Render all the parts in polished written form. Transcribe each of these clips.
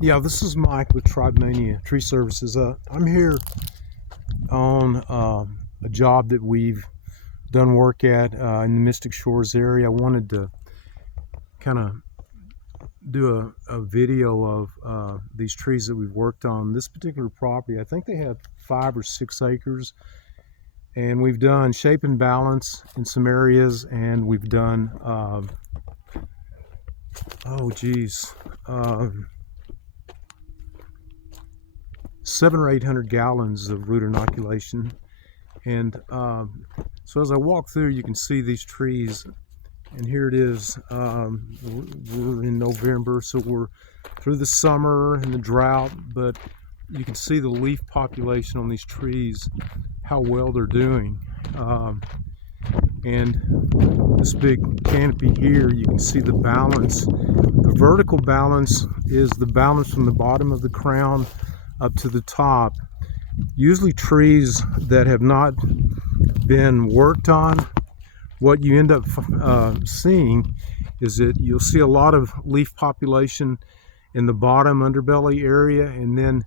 Yeah, this is Mike with Tribemania Tree Services. I'm here on a job that we've done work at in the Mystic Shores area. I wanted to kind of do a video of these trees that we've worked on. This particular property, I think they have 5 or 6 acres, and we've done shape and balance in some areas, and we've done oh geez 700 or 800 gallons of root inoculation. And so as I walk through, you can see these trees, and here it is. We're in November, so we're through the summer and the drought, but you can see the leaf population on these trees, how well they're doing. And this big canopy here, you can see the balance. The vertical balance is the balance from the bottom of the crown up to the top. Usually trees that have not been worked on, what you end up seeing is that you'll see a lot of leaf population in the bottom underbelly area, and then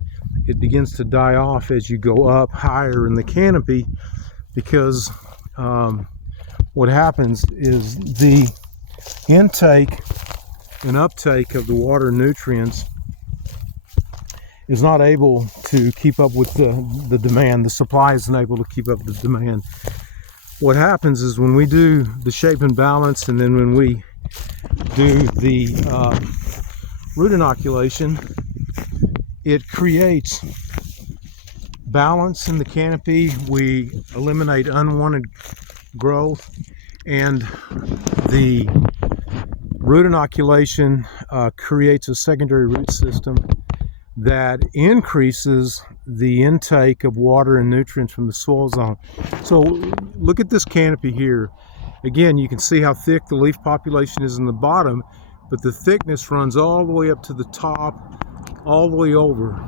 it begins to die off as you go up higher in the canopy, because what happens is the intake and uptake of the water nutrients is not able to keep up with the demand. The supply isn't able to keep up with the demand. What happens is when we do the shape and balance, and then when we do the root inoculation, it creates balance in the canopy. We eliminate unwanted growth, and the root inoculation creates a secondary root system that increases the intake of water and nutrients from the soil zone. So look at this canopy here. Again, you can see how thick the leaf population is in the bottom, but the thickness runs all the way up to the top, all the way over.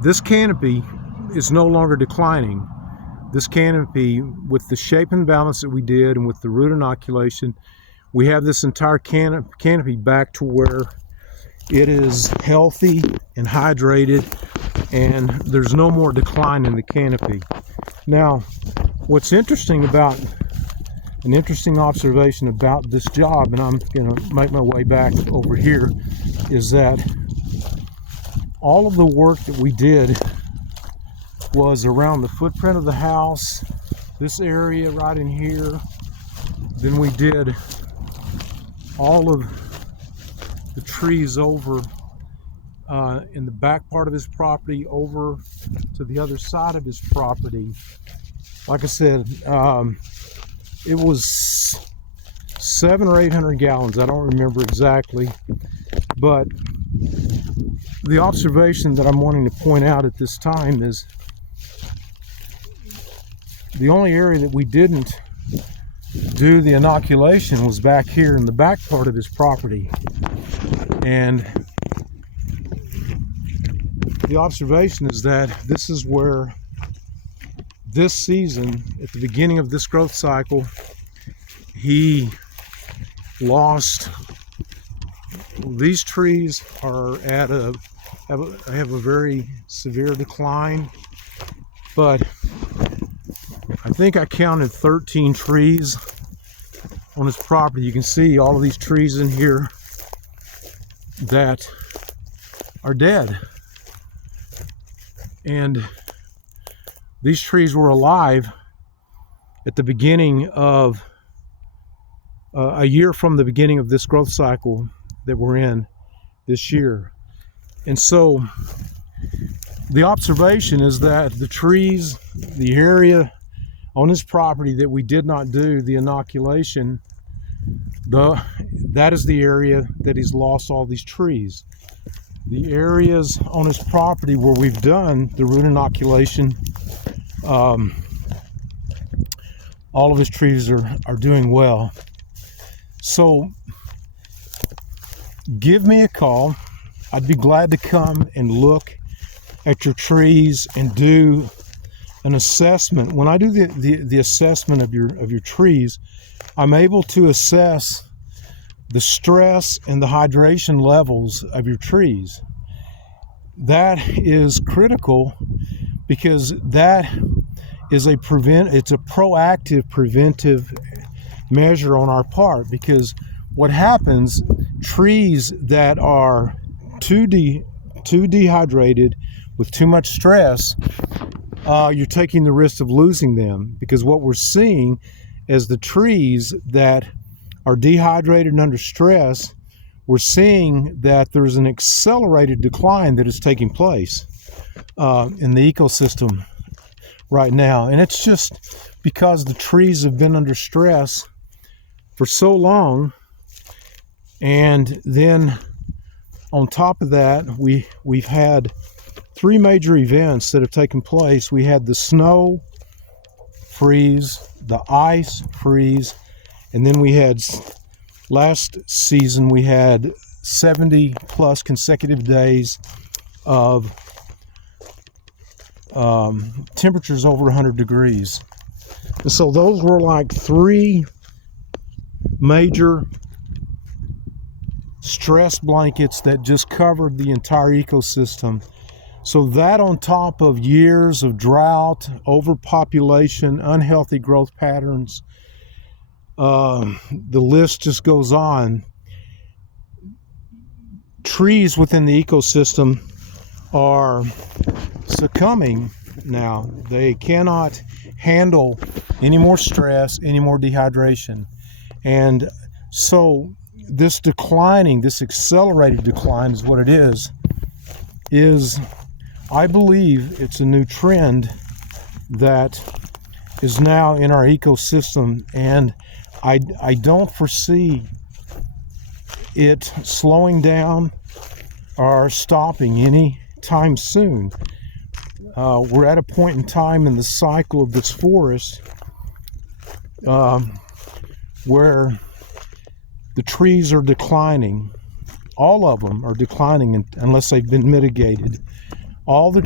This canopy is no longer declining. This canopy, with the shape and balance that we did and with the root inoculation, we have this entire canopy back to where it is healthy and hydrated, and there's no more decline in the canopy. Now, what's interesting about, an interesting observation about this job, and I'm going to make my way back over here, is that all of the work that we did was around the footprint of the house, this area right in here. Then we did all of the trees over in the back part of his property over to the other side of his property. Like I said, it was 700 or 800 gallons. I don't remember exactly, but the observation that I'm wanting to point out at this time is the only area that we didn't do the inoculation was back here in the back part of his property. And the observation is that this is where this season, at the beginning of this growth cycle, he lost. These trees are at have a very severe decline, but I think I counted 13 trees on his property. You can see all of these trees in here that are dead, and these trees were alive at the beginning of a year from the beginning of this growth cycle that we're in this year. And so the observation is that the trees, the area on his property that we did not do the inoculation, that is the area that he's lost all these trees. The areas on his property where we've done the root inoculation, all of his trees are doing well. So give me a call. I'd be glad to come and look at your trees and do an assessment. When I do the assessment of your trees, I'm able to assess the stress and the hydration levels of your trees. That is critical because that is it's a proactive preventive measure on our part, because what happens, trees that are too dehydrated with too much stress, you're taking the risk of losing them, because what we're seeing is the trees that are dehydrated and under stress, we're seeing that there's an accelerated decline that is taking place in the ecosystem right now. And it's just because the trees have been under stress for so long. And then on top of that, we've had 3 major events that have taken place. We had the snow freeze, the ice freeze, and then we had last season we had 70 plus consecutive days of temperatures over 100 degrees. And so those were like 3 major stress blankets that just covered the entire ecosystem. So that, on top of years of drought, overpopulation, unhealthy growth patterns, the list just goes on. Trees within the ecosystem are succumbing now. They cannot handle any more stress, any more dehydration. And so this accelerated decline is what it is I believe it's a new trend that is now in our ecosystem, and I don't foresee it slowing down or stopping any time soon. We're at a point in time in the cycle of this forest where the trees are declining. All of them are declining unless they've been mitigated. All the